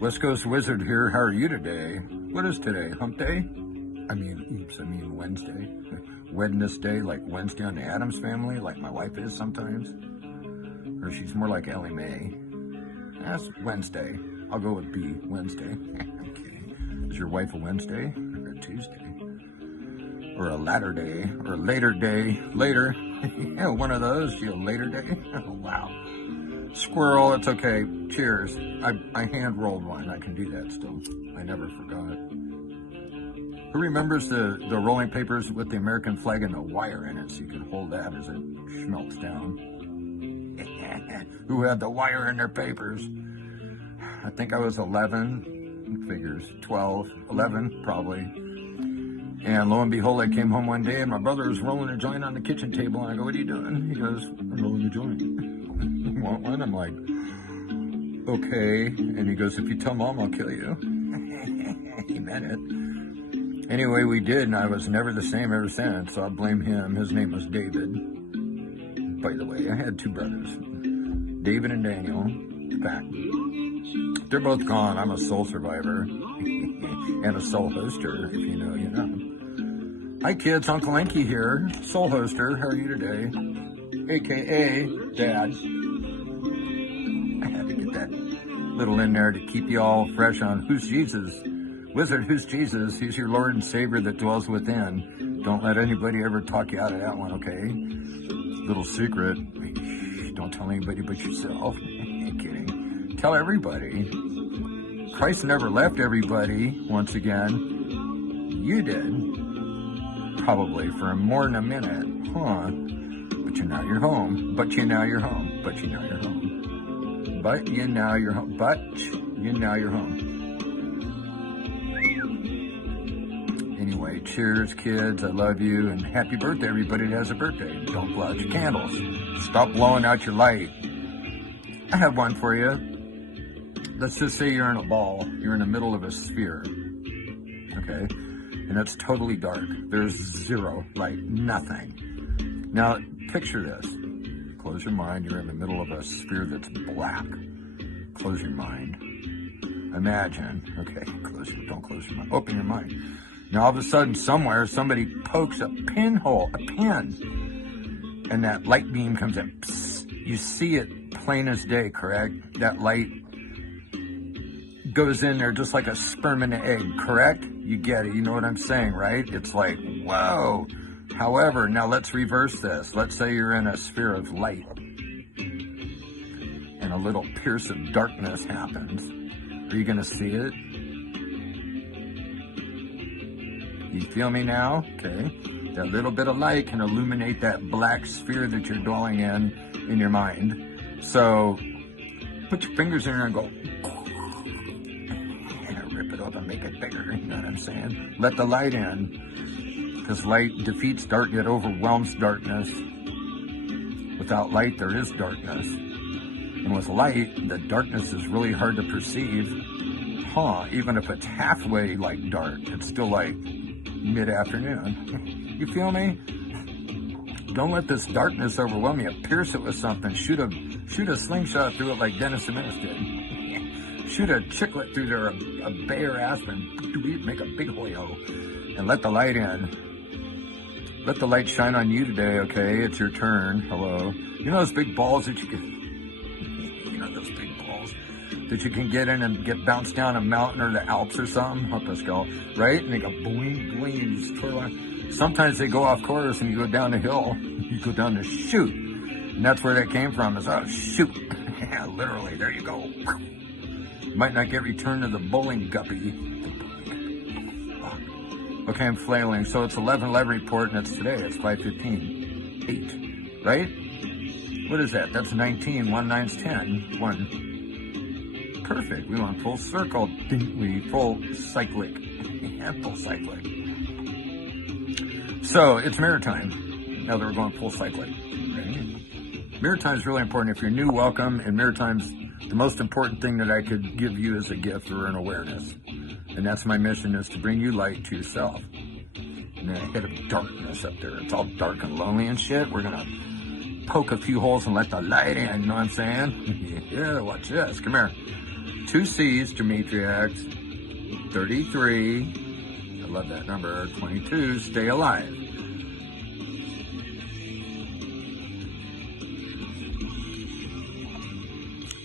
West Coast Wizard here. How are you today? What is today? Hump day? I mean Wednesday. Wednesday, like Wednesday on the Addams Family, like my wife is sometimes. Or she's more like Ellie Mae. That's Wednesday. I'll go with B, Wednesday. I'm kidding. Is your wife a Wednesday or a Tuesday? Or a latter day? Or a later day? Later? Yeah, one of those. You a later day? Oh, wow. Squirrel, it's okay. Cheers. I hand rolled one. I can do that still. I never forgot. Who remembers the rolling papers with the American flag and the wire in it so you could hold that as it schmelts down? Who had the wire in their papers? I think I was 11. Figures. 12. 11 probably. And lo and behold, I came home one day and my brother was rolling a joint on the kitchen table and I go, "What are you doing?" He goes, "I'm rolling a joint." "You want one?" I'm like, "Okay." And he goes, "If you tell Mom, I'll kill you." He meant it. Anyway, we did, and I was never the same ever since, so I blame him. His name was David. By the way, I had two brothers, David and Daniel. In fact, they're both gone. I'm a soul survivor and a soul hoster. If you know, you know. Hi, kids. Uncle Enki here, soul hoster. How are you today? AKA Dad. I had to get that little in there to keep you all fresh on Who's Jesus? Wizard, who's Jesus? He's your Lord and Savior that dwells within. Don't let anybody ever talk you out of that one, okay? Little secret. Don't tell anybody but yourself. Kidding. Tell everybody. Christ never left everybody, once again. You did. Probably for more than a minute. Huh? But you now you're home. But you now you're home. But you now you're home. But you now you're home. But you now you're home. Anyway, cheers, kids. I love you. And happy birthday, everybody that has a birthday. Don't blow out your candles. Stop blowing out your light. I have one for you. Let's just say you're in a ball. You're in the middle of a sphere. Okay? And it's totally dark. There's zero light. Nothing. Now, picture this. Close your mind. You're in the middle of a sphere that's black. Close your mind. Imagine. Okay, don't close your mind. Open your mind. Now, all of a sudden, somewhere, somebody pokes a pinhole, a pin, and that light beam comes in. Psst. You see it plain as day, correct? That light goes in there just like a sperm in an egg, correct? You get it. You know what I'm saying, right? It's like, whoa. However, now let's reverse this. Let's say you're in a sphere of light, and a little pierce of darkness happens. Are you going to see it? You feel me now? Okay. That little bit of light can illuminate that black sphere that you're dwelling in your mind. So put your fingers in there and go, and rip it up and make it bigger. You know what I'm saying? Let the light in. Because light defeats dark, it overwhelms darkness. Without light, there is darkness. And with light, the darkness is really hard to perceive. Even if it's halfway like dark, it's still like mid-afternoon. You feel me? Don't let this darkness overwhelm you. Pierce it with something. Shoot a slingshot through it like Dennis the Menace did. Shoot a chiclet through there, a Bayer aspen. Make a big hoyo. And let the light in. Let the light shine on you today, okay? It's your turn. Hello. You know those big balls that you can... those big balls that you can get in and get bounced down a mountain or the Alps or something, up a skull, right? And they go boing, boing, you just twirl on. Sometimes they go off course and you go down the hill, you go down the chute. And that's where that came from, is shoot. Yeah, literally, there you go. Might not get returned to the bowling guppy. Okay, I'm flailing. So it's 11:11 report and it's today, it's 5:15. 8, right? What is that? That's 19. 1 9's 10. 1. Perfect. We went full circle, didn't we? Full cyclic. Yeah, full cyclic. So it's mirror time. Now that we're going full cyclic. Right? Mirror time is really important. If you're new, welcome. And mirror time's the most important thing that I could give you as a gift or an awareness. And that's my mission, is to bring you light to yourself. And then a hit of darkness up there. It's all dark and lonely and shit. We're going to poke a few holes and let the light in. You know what I'm saying? Yeah, watch this. Come here. 2 C's, Gematria, 33, I love that number, 22, stay alive.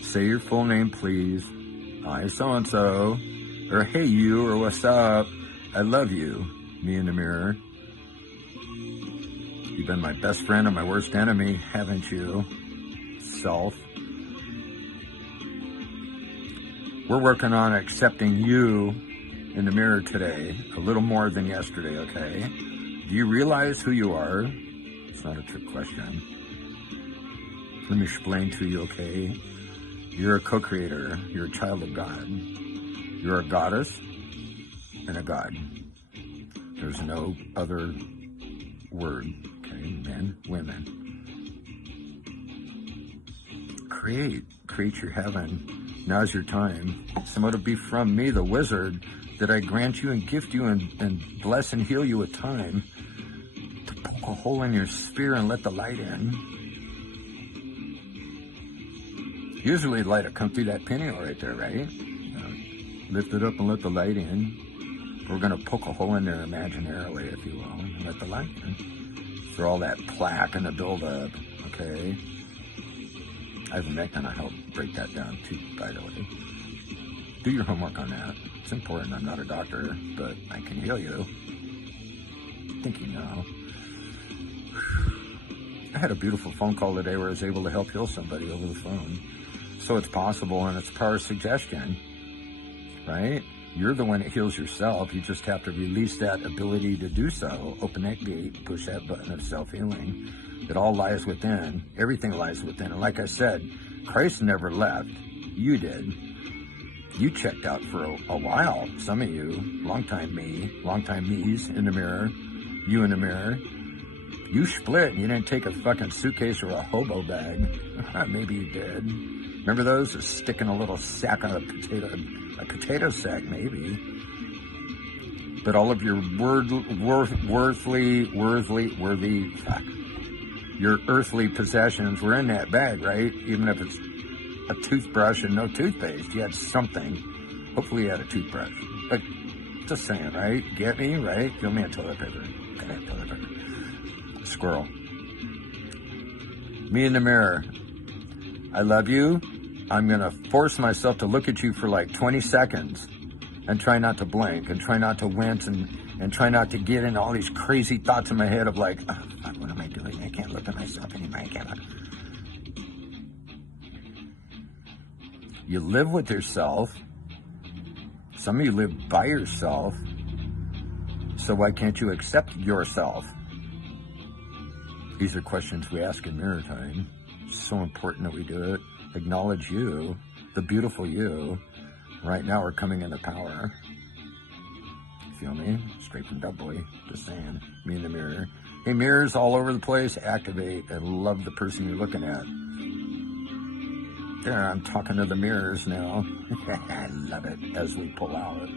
Say your full name, please. Hi, so-and-so. Or hey, you, or what's up? I love you. Me in the mirror. You've been my best friend and my worst enemy, haven't you? Self. We're working on accepting you in the mirror today, a little more than yesterday, okay? Do you realize who you are? It's not a trick question. Let me explain to you, okay? You're a co-creator. You're a child of God. You're a goddess and a god. There's no other word, okay? Men, women. Create your heaven. Now's your time. Some it'll be from me, the wizard, that I grant you and gift you and bless and heal you with time to poke a hole in your sphere and let the light in. Usually light will come through that pinwheel right there, right? Lift it up and let the light in. We're going to poke a hole in there imaginarily, if you will, and let the light in. For all that plaque and the buildup, okay? Ivermectin will help break that down too, by the way. Do your homework on that. It's important. I'm not a doctor, but I can heal you. I think you know. I had a beautiful phone call today where I was able to help heal somebody over the phone. So it's possible, and it's the power of suggestion, right? You're the one that heals yourself. You just have to release that ability to do so. Open that gate, push that button of self-healing. It all lies within. Everything lies within. And like I said, Christ never left. You did. You checked out for a while. Some of you, long time me's in the mirror. You in the mirror. You split. You didn't take a fucking suitcase or a hobo bag. Maybe you did. Remember those? Sticking a little sack on a potato sack, maybe. But all of your your earthly possessions were in that bag, right? Even if it's a toothbrush and no toothpaste, you had something. Hopefully you had a toothbrush. But just saying, right? Get me, right? Give me a toilet paper. Okay, toilet paper. Squirrel. Me in the mirror. I love you. I'm going to force myself to look at you for like 20 seconds and try not to blink and try not to wince and try not to get in all these crazy thoughts in my head of like, oh, fuck, what am I doing? I can't look at myself anymore. I can't look. You live with yourself. Some of you live by yourself. So why can't you accept yourself? These are questions we ask in mirror time. It's so important that we do it. Acknowledge you, the beautiful you. Right now we're coming into power. Feel me? Straight from Dub Boy. Just saying. Me in the mirror. Hey, mirrors all over the place. Activate and love the person you're looking at. There, I'm talking to the mirrors now. I love it as we pull out.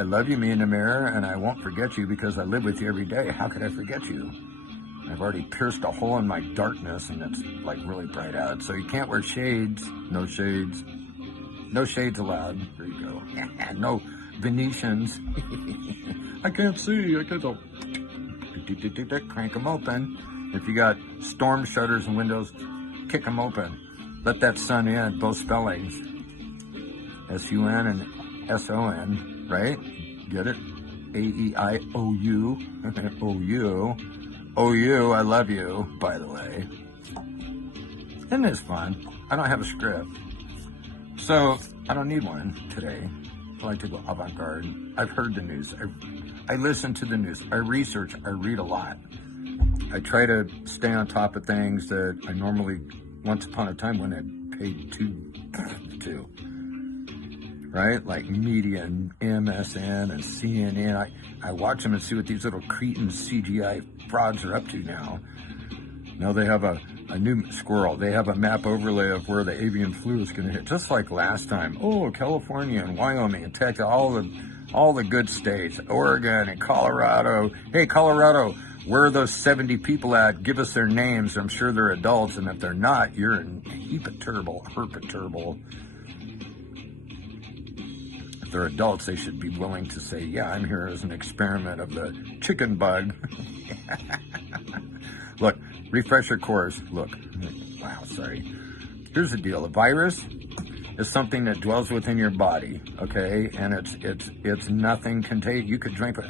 I love you, me in the mirror, and I won't forget you because I live with you every day. How could I forget you? I've already pierced a hole in my darkness, and it's like really bright out. So you can't wear shades. No shades. No shades allowed. There you go. No Venetians. I can't see. I can't. Crank them open. If you got storm shutters and windows, kick them open. Let that sun in. Both spellings. S-U-N and S-O-N. Right? Get it? A-E-I-O-U. O-U. O-U, I love you, by the way. Isn't this fun? I don't have a script. So, I don't need one today. I like to go avant-garde. I've heard the news. I listen to the news. I research. I read a lot. I try to stay on top of things that I normally, once upon a time, when I paid to. Right? Like media and MSN and CNN. I watch them and see what these little cretin CGI frauds are up to now. Now they have a new squirrel. They have a map overlay of where the avian flu is going to hit, just like last time. Oh, California and Wyoming and Texas, all the good states, Oregon and Colorado. Hey, Colorado, where are those 70 people at? Give us their names. I'm sure they're adults, and if they're not, you're in herpetable. if they're adults, they should be willing to say, yeah, I'm here as an experiment of the chicken bug. Look, refresh your course. Look, wow, sorry. Here's the deal. A virus is something that dwells within your body, okay? And it's nothing contagious.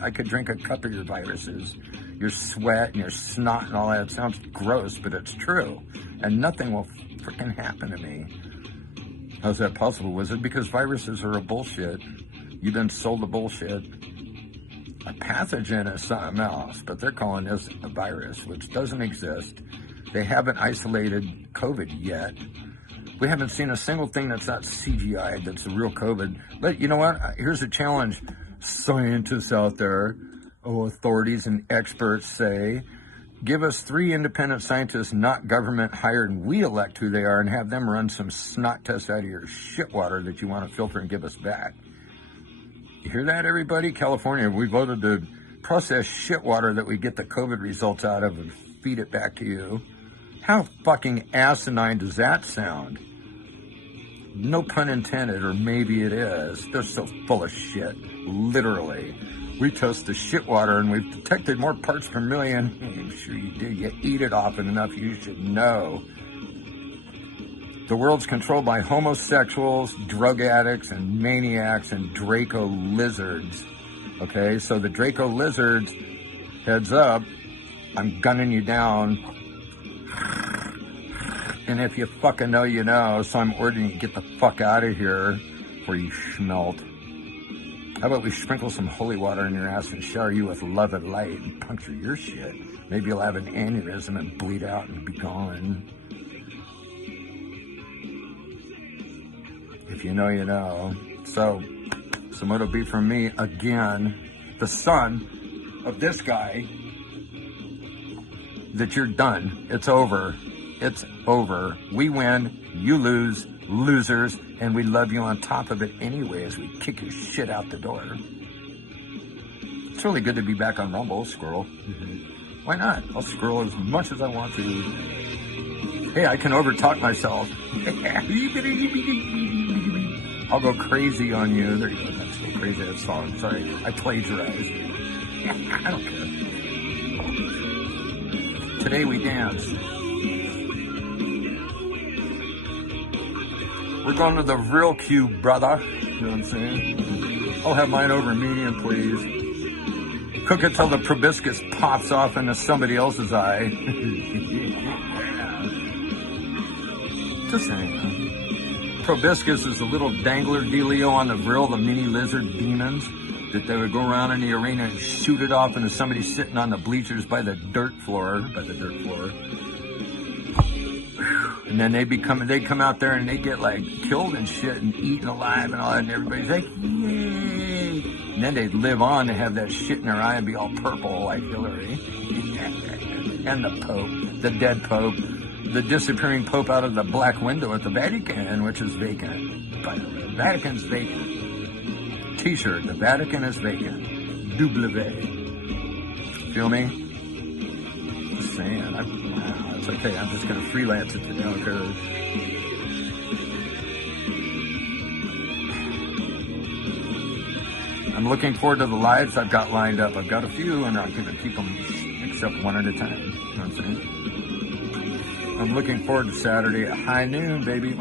I could drink a cup of your viruses, your sweat and your snot and all that. It sounds gross, but it's true. And nothing will freaking happen to me. How's that possible, Wizard? Because viruses are a bullshit. You've been sold a bullshit. A pathogen is something else, but they're calling this a virus, which doesn't exist. They haven't isolated COVID yet. We haven't seen a single thing that's not CGI, that's a real COVID. But you know what? Here's a challenge. Scientists out there, authorities and experts say, give us 3 independent scientists, not government hired, and we elect who they are and have them run some snot tests out of your shit water that you want to filter and give us back. You hear that, everybody? California, we voted to process shit water that we get the COVID results out of and feed it back to you. How fucking asinine does that sound? No pun intended, or maybe it is. They're so full of shit, literally. We test the shit water and we've detected more parts per million. I'm sure you do. You eat it often enough, you should know. The world's controlled by homosexuals, drug addicts, and maniacs, and Draco lizards. Okay, so the Draco lizards, heads up, I'm gunning you down. And if you fucking know, you know, so I'm ordering you to get the fuck out of here before you schmelt. How about we sprinkle some holy water in your ass and shower you with love and light and puncture your shit? Maybe you'll have an aneurysm and bleed out and be gone. If you know, you know. So what'll be from me again, the son of this guy, that you're done. It's over. It's over. We win, you lose, losers, and we love you on top of it anyway as we kick your shit out the door. It's really good to be back on Rumble, Squirrel. Why not? I'll scroll as much as I want to. Hey, I can overtalk myself. I'll go crazy on you. There you go. That's so crazy, that song. Sorry, I plagiarized. I don't care. Today we dance. We're going to the real cube, brother. You know what I'm saying? I'll have mine over medium, please. Cook it till the proboscis pops off into somebody else's eye. Just saying. Proboscis is a little dangler dealio on the grill, the mini lizard demons, that they would go around in the arena and shoot it off into somebody sitting on the bleachers by the dirt floor. And then they come out there and they get like killed and shit and eaten alive and all that, and everybody's like, yay! And then they'd live on to have that shit in their eye and be all purple like Hillary. And the Pope, the dead Pope, the disappearing Pope out of the black window at the Vatican, which is vacant. By the way, the Vatican's vacant. T-shirt, the Vatican is vacant. W. Feel me? Just saying. Wow, it's okay. I'm just going to freelance it today. I don't care. I'm looking forward to the lives I've got lined up. I've got a few, and I'm going to keep them except one at a time. You know what I'm saying? I'm looking forward to Saturday at high noon, baby.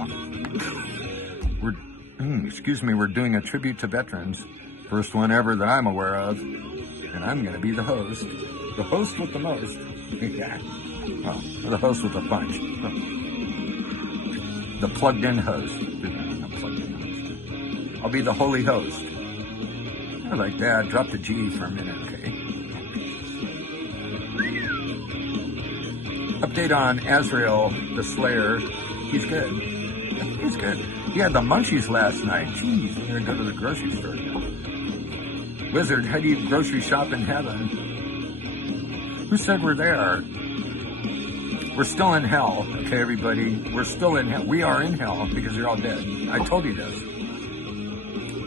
We're doing a tribute to veterans. First one ever that I'm aware of. And I'm going to be the host. The host with the most. Yeah. Oh, the host with the punch. Oh. The plugged-in host. Not plugged-in host. I'll be the holy host. I like that. Drop the G for a minute, okay? Update on Azrael, the Slayer. He's good. He's good. He had the munchies last night. Jeez, I'm going to go to the grocery store now. Wizard, how do you grocery shop in heaven? Who said we're there? We're still in hell, okay, everybody? We're still in hell. We are in hell because you're all dead. I told you this.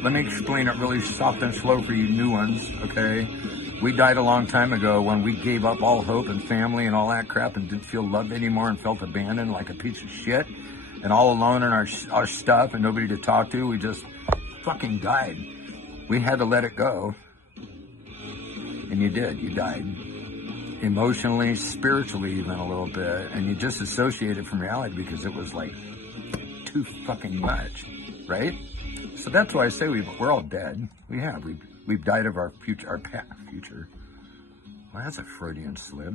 Let me explain it really soft and slow for you new ones, okay? We died a long time ago when we gave up all hope and family and all that crap and didn't feel loved anymore and felt abandoned like a piece of shit and all alone in our stuff and nobody to talk to. We just fucking died. we had to let it go. And you did. You died. Emotionally, spiritually, even a little bit. And you disassociated from reality because it was like too fucking much. Right? So that's why I say we're all dead. We've died of our future. Well, that's a Freudian slip.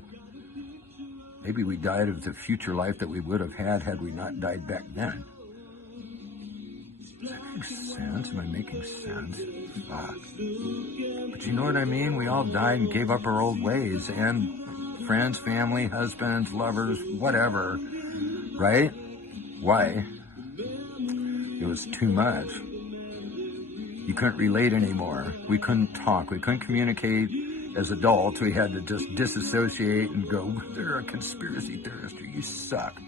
Maybe we died of the future life that we would have had we not died back then. Does that make sense? Am I making sense? Fuck. But you know what I mean? We all died and gave up our old ways, and friends, family, husbands, lovers, whatever. Right? Why? It was too much. You couldn't relate anymore. We couldn't talk. We couldn't communicate as adults. We had to just disassociate and go, "They're a conspiracy theorist, or you suck."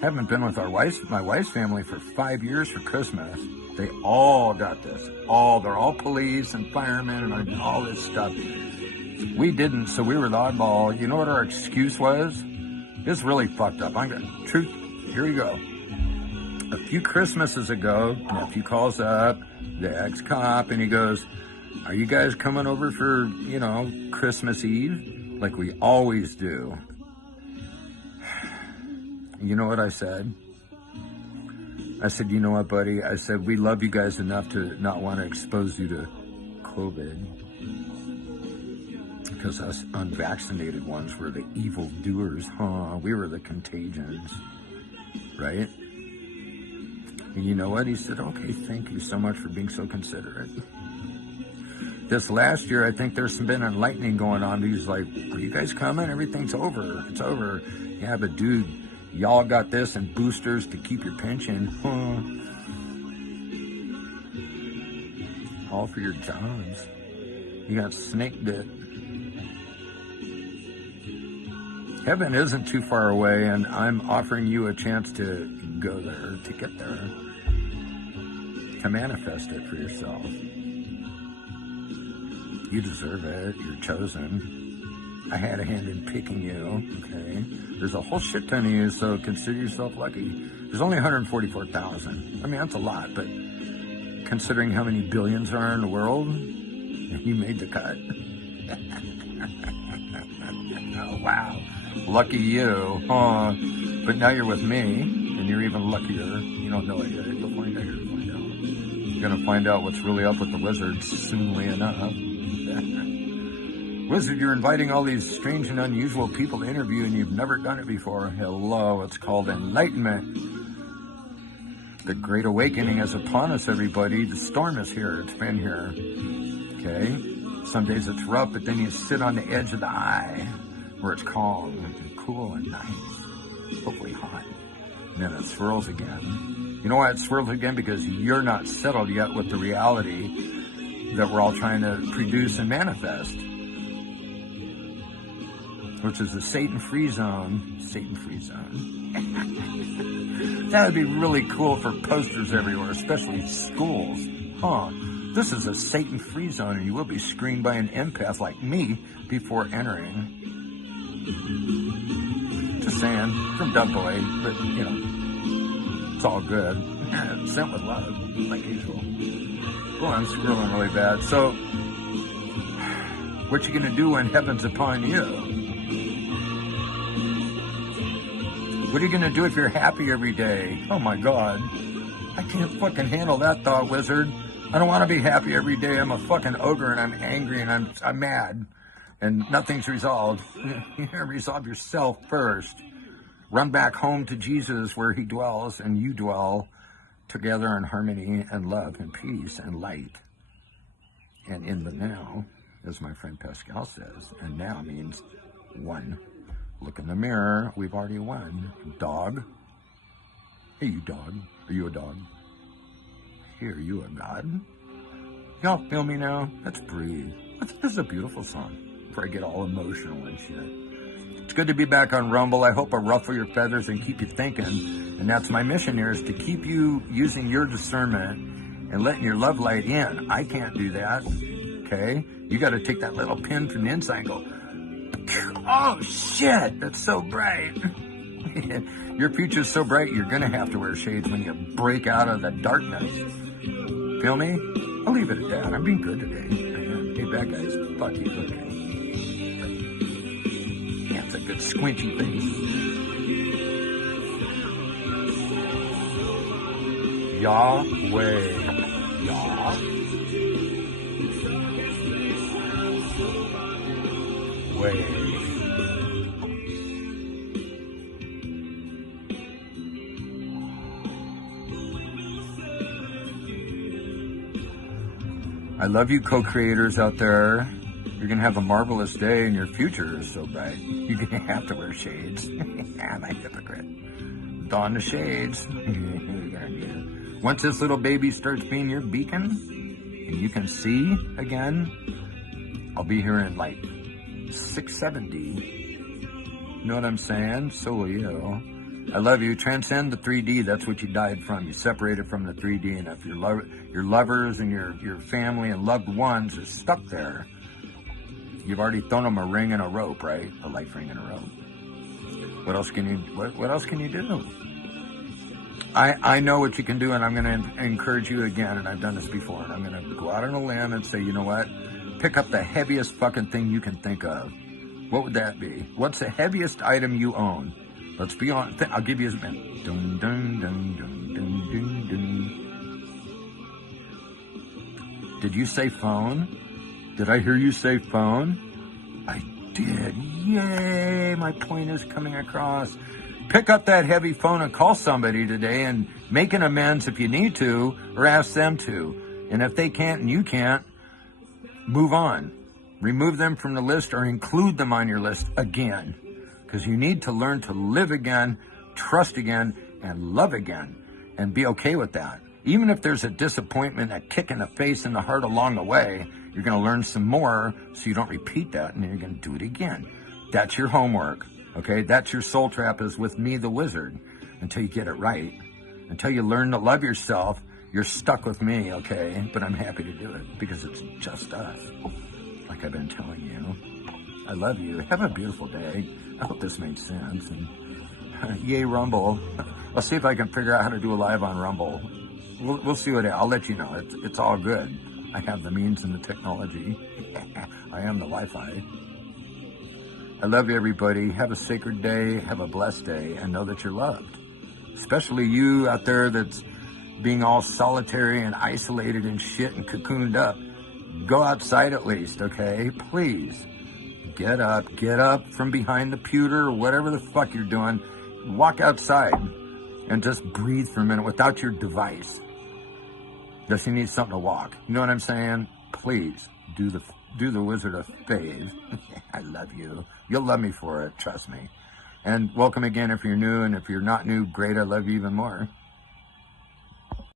Haven't been with my wife's family for 5 years for Christmas. They all got this. They're all police and firemen and all this stuff. We didn't, so we were the oddball. You know what our excuse was? It's really fucked up. Truth, here we go. A few Christmases ago, nephew calls up, the ex-cop, and he goes, "Are you guys coming over for, Christmas Eve? Like we always do." You know what I said? I said, "You know what, buddy?" I said, "We love you guys enough to not want to expose you to COVID. Because us unvaccinated ones were the evil doers, huh? We were the contagions, right?" And you know what? He said, "Okay, thank you so much for being so considerate." This last year, I think there's been enlightening going on. He's like, "Are you guys coming? Everything's over. It's over." Yeah, but dude, y'all got this and boosters to keep your pension. Huh? All for your jobs. You got snake bit. Heaven isn't too far away, and I'm offering you a chance to go there, to get there, to manifest it for yourself. You deserve it. You're chosen. I had a hand in picking you, okay? There's a whole shit ton of you, so consider yourself lucky. There's only 144,000. I mean, that's a lot, but considering how many billions are in the world, you made the cut. Oh, wow. Lucky you, huh? But now you're with me, and you're even luckier. You don't know it yet. You'll find out. You're going to find out what's really up with the wizards soonly enough. Wizard, you're inviting all these strange and unusual people to interview, and you've never done it before. Hello, it's called enlightenment. The Great Awakening is upon us, everybody. The storm is here. It's been here. Okay? Some days it's rough, but then you sit on the edge of the eye where it's calm and cool and nice. Hopefully hot. And then it swirls again. You know why it swirls again? Because you're not settled yet with the reality that we're all trying to produce and manifest, which is the Satan-free zone. Satan-free zone. That would be really cool for posters everywhere, especially schools. Huh. This is a Satan-free zone, and you will be screened by an empath like me before entering. Just saying, from Dub Boy, but, it's all good. Sent with love, like usual. Boy, I'm scrolling really bad. So, what you gonna do when heaven's upon you? What are you gonna do if you're happy every day? Oh my God. I can't fucking handle that thought, Wizard. I don't want to be happy every day. I'm a fucking ogre and I'm angry and I'm mad. And nothing's resolved. You gotta resolve yourself first. Run back home to Jesus where he dwells and you dwell together in harmony and love and peace and light. And in the now, as my friend Pascal says, and now means one. Look in the mirror. We've already won. Dog. Hey, you dog. Are you a dog? Hey, are you a god? Y'all feel me now? Let's breathe. This is a beautiful song. Before I get all emotional and shit. It's good to be back on Rumble. I hope I ruffle your feathers and keep you thinking. And that's my mission here, is to keep you using your discernment and letting your love light in. I can't do that. Okay? You got to take that little pin from the inside and go, oh shit, that's so bright. Your future's so bright, you're going to have to wear shades when you break out of the darkness. Feel me? I'll leave it at that. I'm being good today. Hey, bad guys. Fuck you. Okay. Yeah, it's a good squinchy face. Yahweh. Yahweh. I love you, co-creators out there. You're going to have a marvelous day, and your future is so bright. You're going to have to wear shades. I'm a hypocrite. Don the shades. Once this little baby starts being your beacon, and you can see again, I'll be here in like 670. You know what I'm saying? So will you. I love you. Transcend the 3D. That's what you died from. You separated from the 3D. And if your lovers and your family and loved ones are stuck there, you've already thrown them a ring and a rope, right? A life ring and a rope. What else can you? What else can you do? I know what you can do, and I'm going to encourage you again. And I've done this before. And I'm going to go out on a limb and say, you know what? Pick up the heaviest fucking thing you can think of. What would that be? What's the heaviest item you own? Let's be honest. I'll give you a spin. Dun, dun, dun, dun, dun, dun, dun. Did you say phone? Did I hear you say phone? I did. Yay! My point is coming across. Pick up that heavy phone and call somebody today and make an amends if you need to, or ask them to. And if they can't and you can't, move on. Remove them from the list or include them on your list again. Because you need to learn to live again, trust again, and love again, and be okay with that. Even if there's a disappointment, a kick in the face and the heart along the way, you're going to learn some more so you don't repeat that, and then you're going to do it again. That's your homework, okay? That's your soul trap is with me, the wizard, until you get it right. Until you learn to love yourself, you're stuck with me, okay? But I'm happy to do it because it's just us, like I've been telling you. I love you. Have a beautiful day. I hope this made sense. And yay, Rumble. I'll see if I can figure out how to do a live on Rumble. We'll see what I'll let you know. It's all good. I have the means and the technology. I am the Wi-Fi. I love you, everybody. Have a sacred day. Have a blessed day. And know that you're loved. Especially you out there that's being all solitary and isolated and shit and cocooned up. Go outside at least, okay? Please. Get up from behind the pewter or whatever the fuck you're doing. Walk outside and just breathe for a minute without your device. Does he need something to walk? You know what I'm saying? Please do the Wizard a fave. I love you. You'll love me for it. Trust me. And welcome again if you're new, and if you're not new, great. I love you even more.